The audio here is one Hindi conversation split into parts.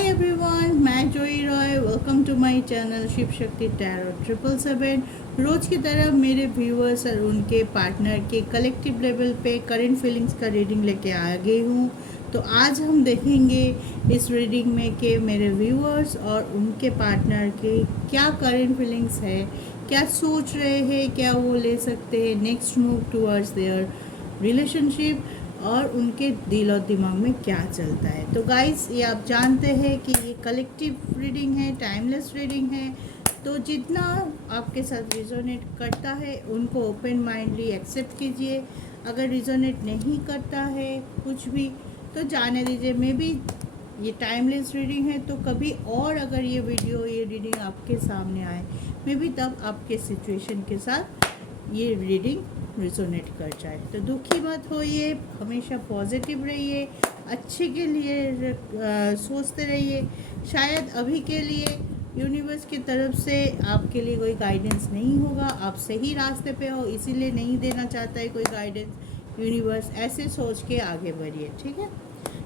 हाय एवरीवन, मैं Joyee Roy. Welcome to my channel Shiv Shakti tarot 777। रोज़ की तरह मेरे व्यूअर्स और उनके पार्टनर के कलेक्टिव लेवल पे करंट फीलिंग्स का रीडिंग लेके आ गई हूँ। तो आज हम देखेंगे इस रीडिंग में कि मेरे व्यूअर्स और उनके पार्टनर के क्या करंट फीलिंग्स है, क्या सोच रहे हैं, क्या वो ले सकते हैं next move towards their relationship, और उनके दिल और दिमाग में क्या चलता है। तो गाइस, ये आप जानते हैं कि ये कलेक्टिव रीडिंग है, टाइमलेस रीडिंग है। तो जितना आपके साथ रिजोनेट करता है उनको ओपन माइंडली एक्सेप्ट कीजिए। अगर रिजोनेट नहीं करता है कुछ भी तो जाने दीजिए। मे बी ये टाइमलेस रीडिंग है तो कभी और अगर ये रीडिंग आपके सामने आए, मे बी तब आपके सिचुएशन के साथ ये रीडिंग रिजोनेट कर जाए। तो दुखी मत होइए, हमेशा पॉजिटिव रहिए, अच्छे के लिए सोचते रहिए। शायद अभी के लिए यूनिवर्स की तरफ से आपके लिए कोई गाइडेंस नहीं होगा, आप सही रास्ते पे हो, इसीलिए नहीं देना चाहता है कोई गाइडेंस यूनिवर्स। ऐसे सोच के आगे बढ़िए, ठीक है।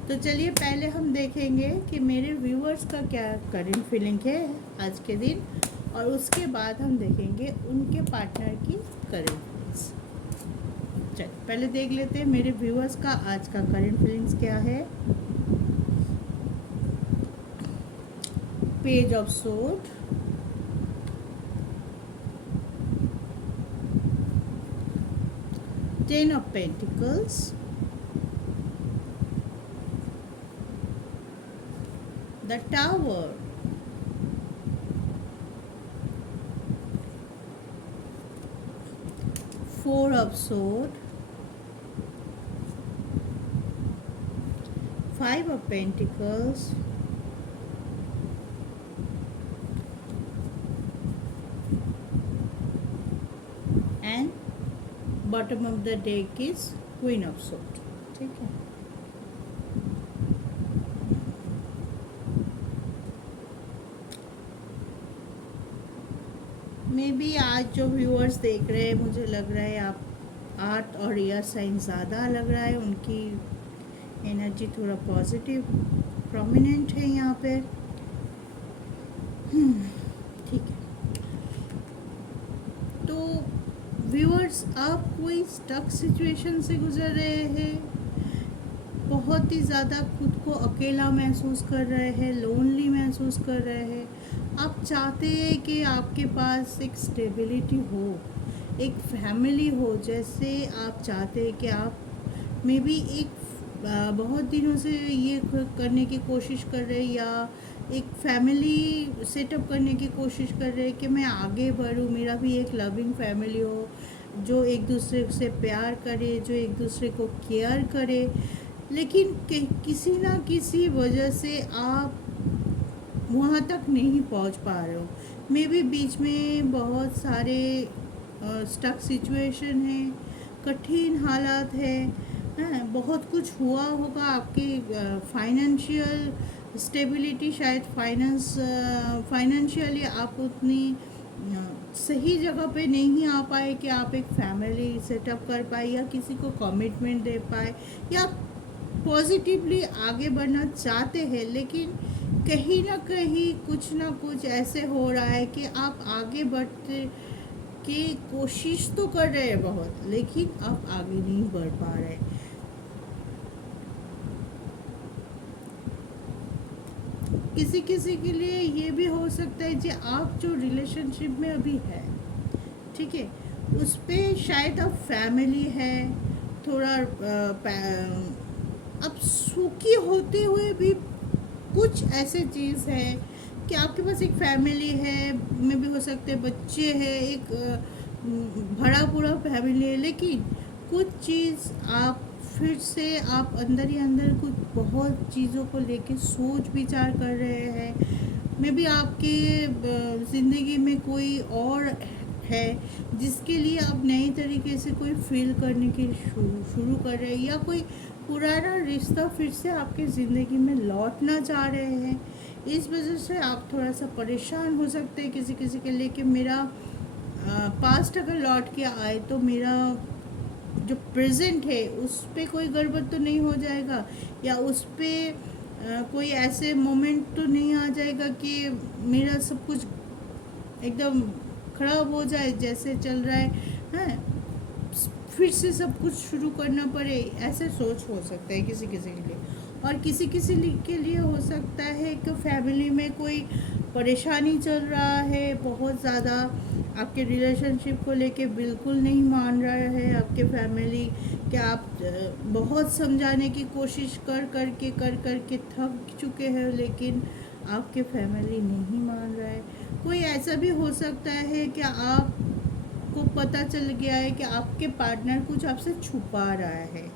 तो चलिए पहले हम देखेंगे कि मेरे व्यूअर्स का क्या करंट फीलिंग है आज के दिन, और उसके बाद हम देखेंगे उनके पार्टनर की करंट फीलिंग्स। चल पहले देख लेते हैं मेरे व्यूअर्स का आज का करंट फीलिंग्स क्या है। Page of sword, ten of pentacles, the tower, four of sword, five of pentacles, and bottom of the deck is queen of sword. ठीक है। मे बी आज जो व्यूअर्स देख रहे हैं, मुझे लग रहा है आप आर्ट और एयर साइन ज़्यादा लग रहा है, उनकी एनर्जी थोड़ा पॉजिटिव प्रोमिनेंट है यहाँ पे। ठीक है। तो व्यूअर्स, आप कोई स्टक सिचुएशन से गुजर रहे हैं, बहुत ही ज़्यादा खुद को अकेला महसूस कर रहे हैं, लोनली महसूस कर रहे हैं। आप चाहते हैं कि आपके पास एक स्टेबिलिटी हो, एक फैमिली हो। जैसे आप चाहते हैं कि आप मे बी एक बहुत दिनों से ये करने की कोशिश कर रहे हैं, या एक फैमिली सेटअप करने की कोशिश कर रहे हैं कि मैं आगे बढ़ूँ, मेरा भी एक लविंग फैमिली हो जो एक दूसरे से प्यार करे, जो एक दूसरे को केयर करे। लेकिन किसी ना किसी वजह से आप वहाँ तक नहीं पहुँच पा रहे हो। मे बी बीच में बहुत सारे स्टक सिचुएशन है, कठिन हालात है, बहुत कुछ हुआ होगा। आपकी फाइनेंशियल स्टेबिलिटी, शायद फाइनेंशियली आप उतनी सही जगह पे नहीं आ पाए कि आप एक फैमिली सेटअप कर पाए, या किसी को कमिटमेंट दे पाए, या पॉजिटिवली आगे बढ़ना चाहते हैं। लेकिन कहीं ना कुछ ऐसे हो रहा है कि आप आगे बढ़ते की कोशिश तो कर रहे हैं बहुत, लेकिन आप आगे नहीं बढ़ पा रहे। किसी किसी के लिए ये भी हो सकता है कि आप जो रिलेशनशिप में अभी है, ठीक है, उस पर शायद अब फैमिली है, थोड़ा अब सुखी होते हुए भी कुछ ऐसे चीज़ है कि आपके पास एक फैमिली है, में भी हो सकते हैं बच्चे हैं, एक भरा पूरा फैमिली है, लेकिन कुछ चीज़ आप फिर से आप अंदर ही अंदर कुछ बहुत चीज़ों को लेके सोच विचार कर रहे हैं। मे बी आपके ज़िंदगी में कोई और है जिसके लिए आप नई तरीके से कोई फील करने की शुरू कर रहे हैं, या कोई पुराना रिश्ता फिर से आपके ज़िंदगी में लौटना चाह रहे हैं। इस वजह से आप थोड़ा सा परेशान हो सकते हैं किसी किसी के लिए कि मेरा पास्ट अगर लौट के आए तो मेरा जो प्रेजेंट है उस पर कोई गड़बड़ तो नहीं हो जाएगा, या उस पर कोई ऐसे मोमेंट तो नहीं आ जाएगा कि मेरा सब कुछ एकदम खराब हो जाए, जैसे चल रहा है फिर से सब कुछ शुरू करना पड़े, ऐसे सोच हो सकता है किसी किसी के लिए। और किसी किसी के लिए हो सकता है कि फैमिली में कोई परेशानी चल रहा है बहुत ज़्यादा, आपके रिलेशनशिप को लेके बिल्कुल नहीं मान रहा है आपके फैमिली, कि आप बहुत समझाने की कोशिश कर के थक चुके हैं, लेकिन आपके फैमिली नहीं मान रहा है। कोई ऐसा भी हो सकता है कि आपको पता चल गया है कि आपके पार्टनर कुछ आपसे छुपा रहा है,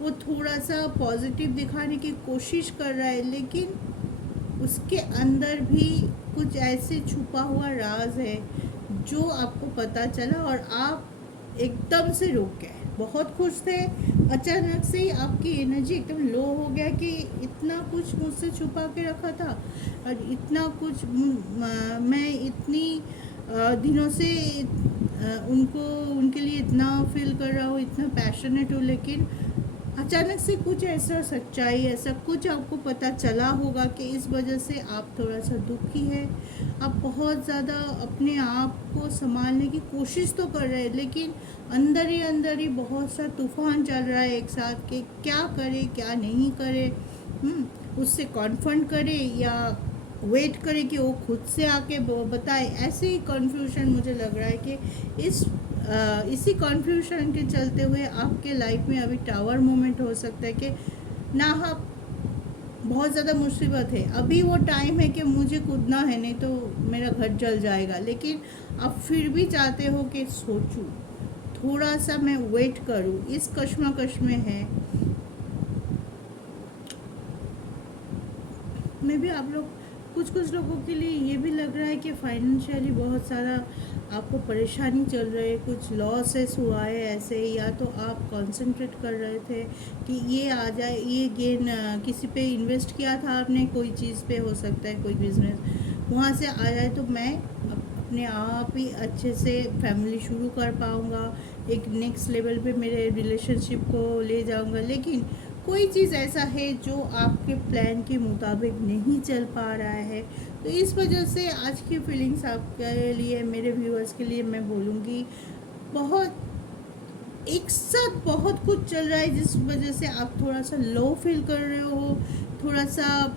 वो थोड़ा सा पॉजिटिव दिखाने की कोशिश कर रहा है, लेकिन उसके अंदर भी कुछ ऐसे छुपा हुआ राज है जो आपको पता चला और आप एकदम से रुक गए। बहुत खुश थे, अचानक से ही आपकी एनर्जी एकदम लो हो गया कि इतना कुछ मुझसे छुपा के रखा था और इतना कुछ मैं इतनी दिनों से उनको उनके लिए इतना फील कर रहा हूँ, इतना पैशनेट हूँ, लेकिन अचानक से कुछ ऐसा सच्चाई, ऐसा कुछ आपको पता चला होगा कि इस वजह से आप थोड़ा सा दुखी है। आप बहुत ज़्यादा अपने आप को संभालने की कोशिश तो कर रहे हैं, लेकिन अंदर ही बहुत सा तूफान चल रहा है एक साथ कि क्या करे क्या नहीं करे, उससे कॉन्फ्रंट करे या वेट करे कि वो खुद से आके बताए। ऐसे ही कन्फ्यूजन मुझे लग रहा है कि इसी कन्फ्यूजन के चलते हुए आपके लाइफ में अभी टावर मोमेंट हो सकता है कि ना आप बहुत ज़्यादा मुसीबत है, अभी वो टाइम है कि मुझे कूदना है नहीं तो मेरा घर जल जाएगा, लेकिन आप फिर भी चाहते हो कि सोचूं, थोड़ा सा मैं वेट करूं, इस कश्मकश में है। मे भी आप लोग कुछ लोगों के लिए ये भी लग रहा है कि फाइनेंशियली बहुत सारा आपको परेशानी चल रही है, कुछ लॉसेस हुआ है ऐसे, या तो आप कंसंट्रेट कर रहे थे कि ये आ जाए, ये गेन किसी पे इन्वेस्ट किया था आपने कोई चीज़ पे, हो सकता है कोई बिजनेस, वहाँ से आ जाए तो मैं अपने आप ही अच्छे से फैमिली शुरू कर पाऊँगा, एक नेक्स्ट लेवल पे मेरे रिलेशनशिप को ले जाऊँगा। लेकिन कोई चीज़ ऐसा है जो आपके प्लान के मुताबिक नहीं चल पा रहा है, तो इस वजह से आज की फीलिंग्स आपके लिए, मेरे व्यूअर्स के लिए मैं बोलूँगी, बहुत एक साथ बहुत कुछ चल रहा है जिस वजह से आप थोड़ा सा लो फील कर रहे हो, थोड़ा सा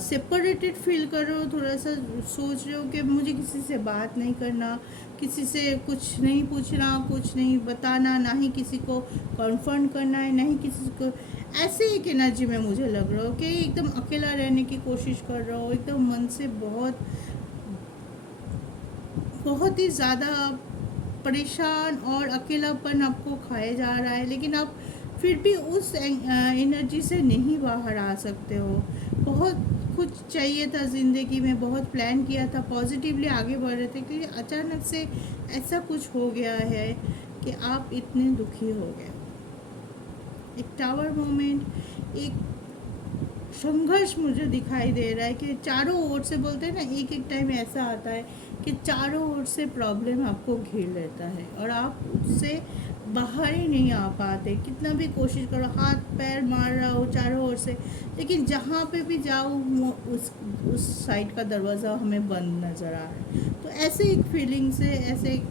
सेपरेटेड फील कर रहे हो, थोड़ा सा सोच रहे हो कि मुझे किसी से बात नहीं करना, किसी से कुछ नहीं पूछना, कुछ नहीं बताना, ना ही किसी को कन्फर्म करना है, ना ही किसी को, ऐसे एक एनर्जी में मुझे लग रहा हो कि एकदम अकेला रहने की कोशिश कर रहा हो, एकदम मन से बहुत ही ज़्यादा परेशान और अकेलापन आपको खाया जा रहा है, लेकिन आप फिर भी उस एनर्जी से नहीं बाहर आ सकते हो। बहुत कुछ चाहिए था ज़िंदगी में, बहुत प्लान किया था, पॉजिटिवली आगे बढ़ रहे थे, क्योंकि अचानक से ऐसा कुछ हो गया है कि आप इतने दुखी हो गए। एक टावर मोमेंट, एक संघर्ष मुझे दिखाई दे रहा है कि चारों ओर से, बोलते हैं ना, एक टाइम ऐसा आता है कि चारों ओर से प्रॉब्लम आपको घेर लेता है और आप उससे बाहर ही नहीं आ पाते, कितना भी कोशिश करो, हाथ पैर मार रहा हो चारों ओर से, लेकिन जहाँ पे भी जाओ उस साइड का दरवाज़ा हमें बंद नज़र आ रहा है। तो ऐसे एक फीलिंग्स है, ऐसे एक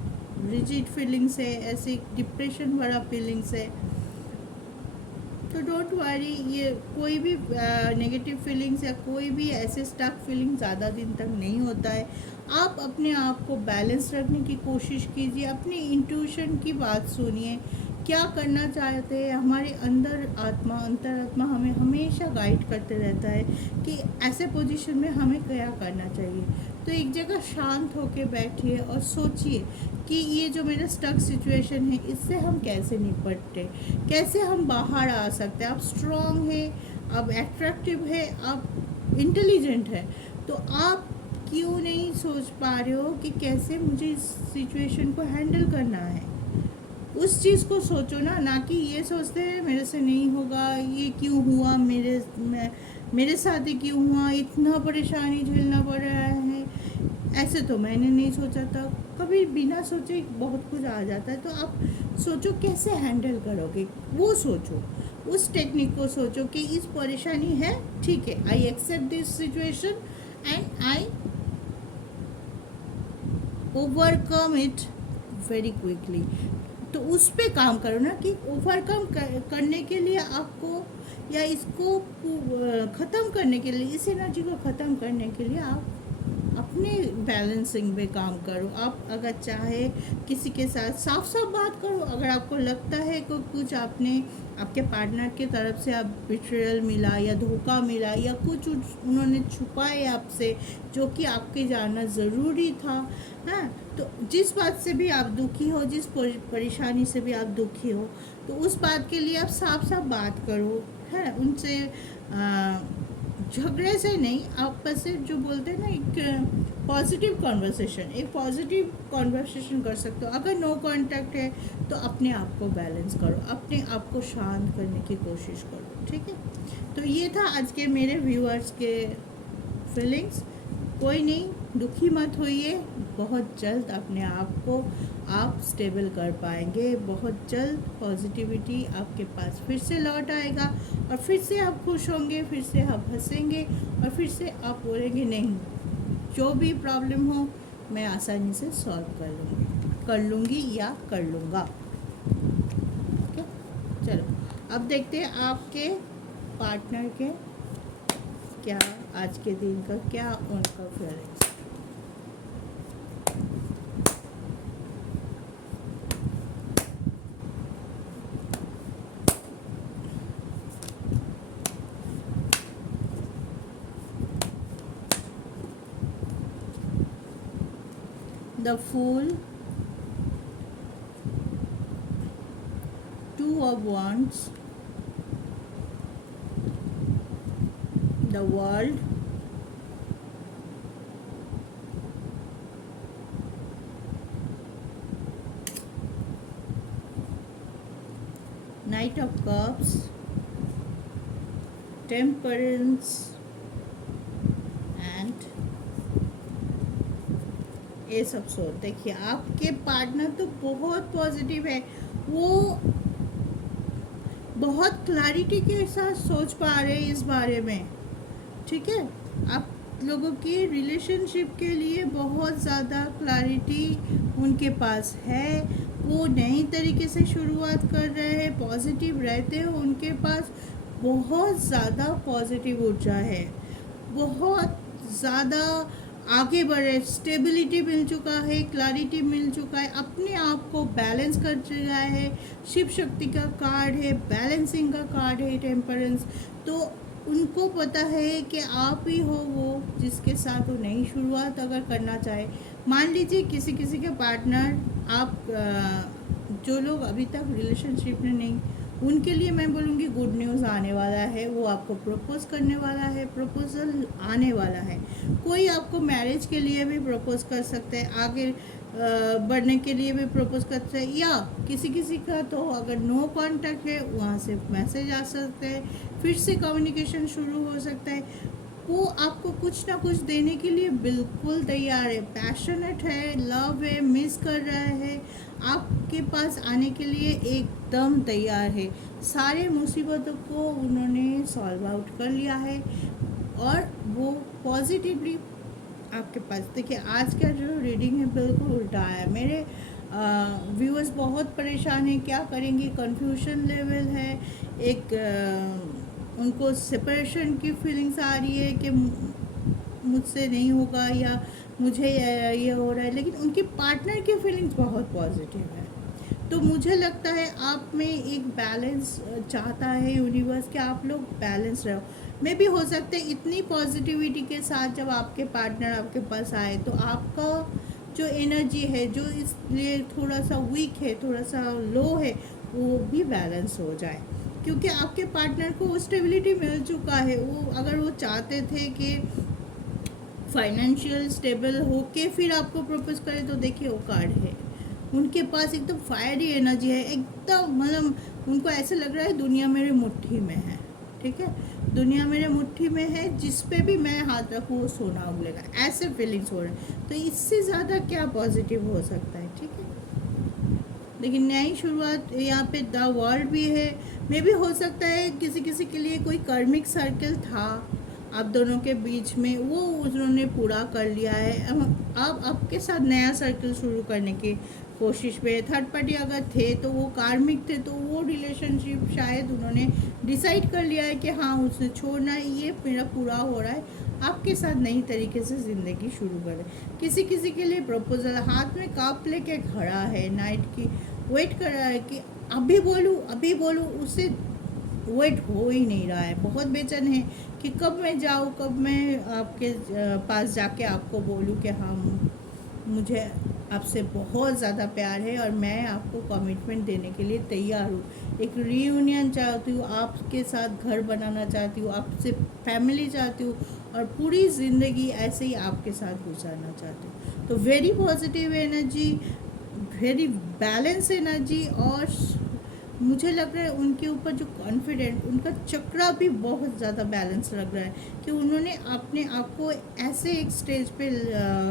रिजिड फीलिंग्स है, ऐसे एक डिप्रेशन भरा फीलिंग्स है। तो डोंट वरी, ये कोई भी नेगेटिव फीलिंग्स या कोई भी ऐसे स्टक फीलिंग ज़्यादा दिन तक नहीं होता है। आप अपने आप को बैलेंस रखने की कोशिश कीजिए, अपनी इंट्यूशन की बात सुनिए, क्या करना चाहते हैं। हमारे अंतरात्मा हमें हमेशा गाइड करते रहता है कि ऐसे पोजीशन में हमें क्या करना चाहिए। तो एक जगह शांत होकर बैठिए और सोचिए कि ये जो मेरा स्टक सिचुएशन है, इससे हम कैसे निपटते, कैसे हम बाहर आ सकते हैं। आप स्ट्रॉन्ग है, आप एट्रैक्टिव है, आप इंटेलिजेंट है, तो आप क्यों नहीं सोच पा रहे हो कि कैसे मुझे इस सिचुएशन को हैंडल करना है। उस चीज़ को सोचो ना कि ये सोचते हैं मेरे से नहीं होगा, ये क्यों हुआ, मेरे साथ ही क्यों हुआ, इतना परेशानी झेलना पड़ रहा है, ऐसे तो मैंने नहीं सोचा था। कभी बिना सोचे बहुत कुछ आ जाता है, तो आप सोचो कैसे हैंडल करोगे, वो सोचो। उस टेक्निक को सोचो कि इस परेशानी है, ठीक है, I accept this situation and I overcome it very quickly. तो उस पे काम करो ना कि ओवरकम करने के लिए आपको, या इसको ख़त्म करने के लिए, इस एनर्जी को ख़त्म करने के लिए आप अपने बैलेंसिंग पे काम करो। आप अगर चाहे किसी के साथ साफ साफ बात करो। अगर आपको लगता है कि कुछ आपके पार्टनर की तरफ से आप बिट्रेयल मिला या धोखा मिला या कुछ उन्होंने छुपाए आपसे जो कि आपके जानना ज़रूरी था, हाँ, तो जिस बात से भी आप दुखी हो, जिस परेशानी से भी आप दुखी हो, तो उस बात के लिए आप साफ साफ बात करो, है उनसे। झगड़े से नहीं, आपस से जो बोलते हैं ना, एक पॉजिटिव कॉन्वर्सेशन कर सकते हो। अगर नो कांटेक्ट है तो अपने आप को बैलेंस करो, अपने आप को शांत करने की कोशिश करो, ठीक है। तो ये था आज के मेरे व्यूअर्स के फीलिंग्स। कोई नहीं, दुखी मत होइए, बहुत जल्द अपने आप को आप स्टेबल कर पाएंगे। बहुत जल्द पॉजिटिविटी आपके पास फिर से लौट आएगा और फिर से आप खुश होंगे, फिर से आप हंसेंगे और फिर से आप बोलेंगे नहीं, जो भी प्रॉब्लम हो मैं आसानी से सॉल्व कर लूँगी या कर लूँगा। ओके, चलो अब देखते हैं आपके पार्टनर के क्या आज के दिन का क्या उनका feelings. The Fool, Two of Wands, the World, Knight of Cups, Temperance and S of sword. देखिए आपके पार्टनर तो बहुत पॉजिटिव है, वो बहुत क्लैरिटी के साथ सोच पा रहे हैं इस बारे में, ठीक है। आप लोगों की रिलेशनशिप के लिए बहुत ज़्यादा क्लैरिटी उनके पास है। वो नई तरीके से शुरुआत कर रहे हैं, पॉजिटिव रहते हैं, उनके पास बहुत ज़्यादा पॉजिटिव ऊर्जा है, बहुत ज़्यादा आगे बढ़े, स्टेबिलिटी मिल चुका है, क्लैरिटी मिल चुका है, अपने आप को बैलेंस कर चुका है। शिव शक्ति का कार्ड है, बैलेंसिंग का कार्ड है, टेम्परेंस। तो उनको पता है कि आप ही हो वो जिसके साथ वो नई शुरुआत अगर करना चाहे। मान लीजिए किसी के पार्टनर, आप जो लोग अभी तक रिलेशनशिप में नहीं, उनके लिए मैं बोलूँगी गुड न्यूज़ आने वाला है। वो आपको प्रपोज करने वाला है, प्रपोजल आने वाला है। कोई आपको मैरिज के लिए भी प्रपोज कर सकते हैं, आगे बढ़ने के लिए भी प्रपोज कर सकते हैं, या किसी का तो अगर नो कांटेक्ट है वहाँ से मैसेज आ सकते हैं, फिर से कम्युनिकेशन शुरू हो सकता है। वो आपको कुछ ना कुछ देने के लिए बिल्कुल तैयार है, पैशनेट है, लव है, मिस कर रहा है, आपके पास आने के लिए एकदम तैयार है। सारे मुसीबतों को उन्होंने सॉल्व आउट कर लिया है और वो पॉजिटिवली आपके पास। देखिए आज का जो रीडिंग है बिल्कुल उल्टा है। मेरे व्यूअर्स बहुत परेशान हैं, क्या करेंगे, कंफ्यूजन लेवल है, एक उनको सेपरेशन की फीलिंग्स आ रही है कि मुझसे नहीं होगा या मुझे ये हो रहा है, लेकिन उनके पार्टनर की फीलिंग्स बहुत पॉजिटिव है। तो मुझे लगता है आप में एक बैलेंस चाहता है यूनिवर्स कि आप लोग बैलेंस रहो। मे भी हो सकता है इतनी पॉजिटिविटी के साथ जब आपके पार्टनर आपके पास आए तो आपका जो एनर्जी है, जो इसलिए थोड़ा सा वीक है, थोड़ा सा लो है, वो भी बैलेंस हो जाए, क्योंकि आपके पार्टनर को स्टेबिलिटी मिल चुका है। वो अगर वो चाहते थे कि फाइनेंशियल स्टेबल होके फिर आपको प्रपोज करें, तो देखिए वो कार्ड है उनके पास, एकदम फायरी एनर्जी है, एकदम मतलब उनको ऐसे लग रहा है दुनिया मेरे मुट्ठी में है, ठीक है, दुनिया मेरे मुट्ठी में है, जिस पे भी मैं हाथ रखूँ वो सोना उगलेगा, ऐसे फीलिंग्स हो रहे हैं। तो इससे ज़्यादा क्या पॉजिटिव हो सकता है, ठीक है। लेकिन नई शुरुआत यहाँ पे द वर्ल्ड भी है। मे भी हो सकता है किसी किसी के लिए कोई कर्मिक सर्कल था आप दोनों के बीच में, वो उन्होंने पूरा कर लिया है। अब आपके साथ नया सर्कल शुरू करने की कोशिश में। थर्ड पार्टी अगर थे तो वो कार्मिक थे, तो वो रिलेशनशिप शायद उन्होंने डिसाइड कर लिया है कि हाँ उसने छोड़ना है, ये मेरा पूरा हो रहा है, आपके साथ नई तरीके से ज़िंदगी शुरू करें। किसी किसी के लिए प्रपोजल हाथ में कप लेके खड़ा है, नाइट की वेट कर रहा है कि अभी बोलूँ, उससे वेट हो ही नहीं रहा है, बहुत बेचैन है कि कब मैं जाऊँ, कब मैं आपके पास जाके आपको बोलूँ कि हाँ मुझे आपसे बहुत ज़्यादा प्यार है और मैं आपको कमिटमेंट देने के लिए तैयार हूँ। एक रीयूनियन चाहती हूँ, आपके साथ घर बनाना चाहती हूँ, आपसे फैमिली चाहती हूँ और पूरी ज़िंदगी ऐसे ही आपके साथ गुजारना चाहती हूँ। तो very positive energy, very balance energy, और मुझे लग रहा है उनके ऊपर जो कॉन्फिडेंट, उनका चक्रा भी बहुत ज़्यादा बैलेंस लग रहा है कि उन्होंने अपने आप को ऐसे एक स्टेज पे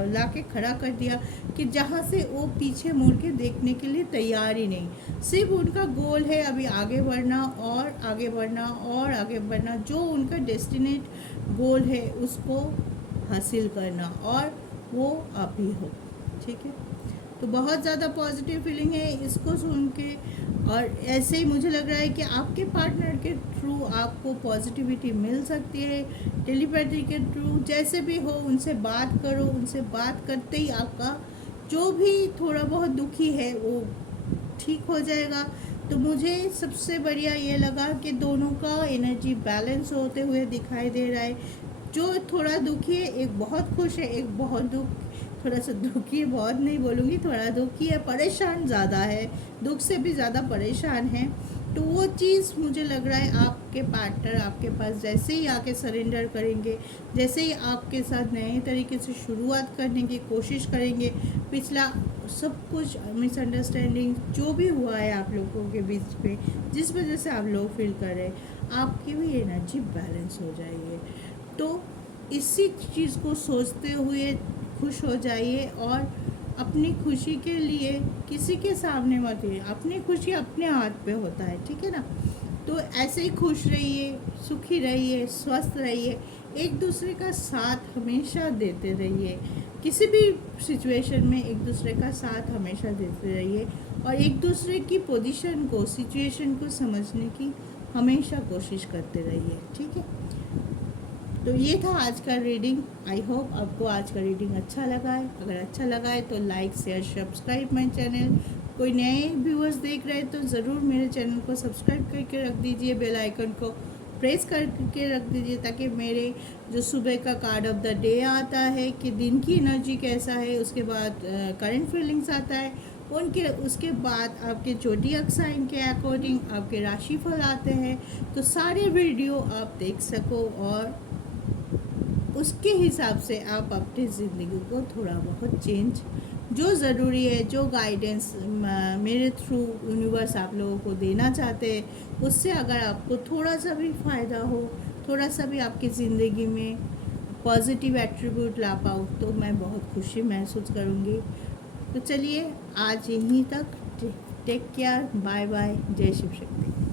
ला के खड़ा कर दिया कि जहाँ से वो पीछे मुड़ के देखने के लिए तैयार ही नहीं। सिर्फ उनका गोल है अभी आगे बढ़ना और आगे बढ़ना और आगे बढ़ना। जो उनका डेस्टिनेट गोल है उसको हासिल करना, और वो आप ही हो। ठीक है, तो बहुत ज़्यादा पॉजिटिव फीलिंग है इसको सुन के। और ऐसे ही मुझे लग रहा है कि आपके पार्टनर के थ्रू आपको पॉजिटिविटी मिल सकती है, टेलीपैथी के थ्रू, जैसे भी हो उनसे बात करो। उनसे बात करते ही आपका जो भी थोड़ा बहुत दुखी है वो ठीक हो जाएगा। तो मुझे सबसे बढ़िया ये लगा कि दोनों का एनर्जी बैलेंस होते हुए दिखाई दे रहा है। जो थोड़ा दुखी है, एक बहुत खुश है, एक बहुत थोड़ा सा दुखी है, बहुत नहीं बोलूँगी, थोड़ा दुखी है, परेशान ज़्यादा है, दुख से भी ज़्यादा परेशान है। तो वो चीज़ मुझे लग रहा है आपके पार्टनर आपके पास जैसे ही आके सरेंडर करेंगे, जैसे ही आपके साथ नए तरीके से शुरुआत करने की कोशिश करेंगे, पिछला सब कुछ मिसअंडरस्टैंडिंग जो भी हुआ है आप लोगों के बीच में, जिस वजह से आप लोग फील कर रहे हैं, आपकी भी एनर्जी बैलेंस हो जाएगी। तो इसी चीज़ को सोचते हुए खुश हो जाइए और अपनी खुशी के लिए किसी के सामने मत रहिए। अपनी खुशी अपने हाथ पे होता है, ठीक है ना। तो ऐसे ही खुश रहिए, सुखी रहिए, स्वस्थ रहिए, एक दूसरे का साथ हमेशा देते रहिए। किसी भी सिचुएशन में एक दूसरे का साथ हमेशा देते रहिए और एक दूसरे की पोजीशन को, सिचुएशन को समझने की हमेशा कोशिश करते रहिए, ठीक है। तो ये था आज का रीडिंग। आई होप आपको आज का रीडिंग अच्छा लगा है। अगर अच्छा लगा है तो like share subscribe my channel. कोई नए व्यूअर्स देख रहे हैं तो ज़रूर मेरे चैनल को सब्सक्राइब करके रख दीजिए, बेल आइकन को प्रेस करके रख दीजिए, ताकि मेरे जो सुबह का कार्ड ऑफ द डे आता है कि दिन की एनर्जी कैसा है, उसके बाद करंट फीलिंग्स आता है, उसके बाद आपके जोडिएक साइन के अकॉर्डिंग आपके राशिफल आते हैं। तो सारे वीडियो आप देख सको और उसके हिसाब से आप अपनी ज़िंदगी को थोड़ा बहुत चेंज, जो ज़रूरी है, जो गाइडेंस मेरे थ्रू यूनिवर्स आप लोगों को देना चाहते हैं, उससे अगर आपको थोड़ा सा भी फ़ायदा हो, थोड़ा सा भी आपकी ज़िंदगी में पॉजिटिव एट्रीब्यूट ला पाऊँ, तो मैं बहुत खुशी महसूस करूँगी। तो चलिए आज यहीं तक। टेक केयर, बाय बाय, जय शिव शक्ति।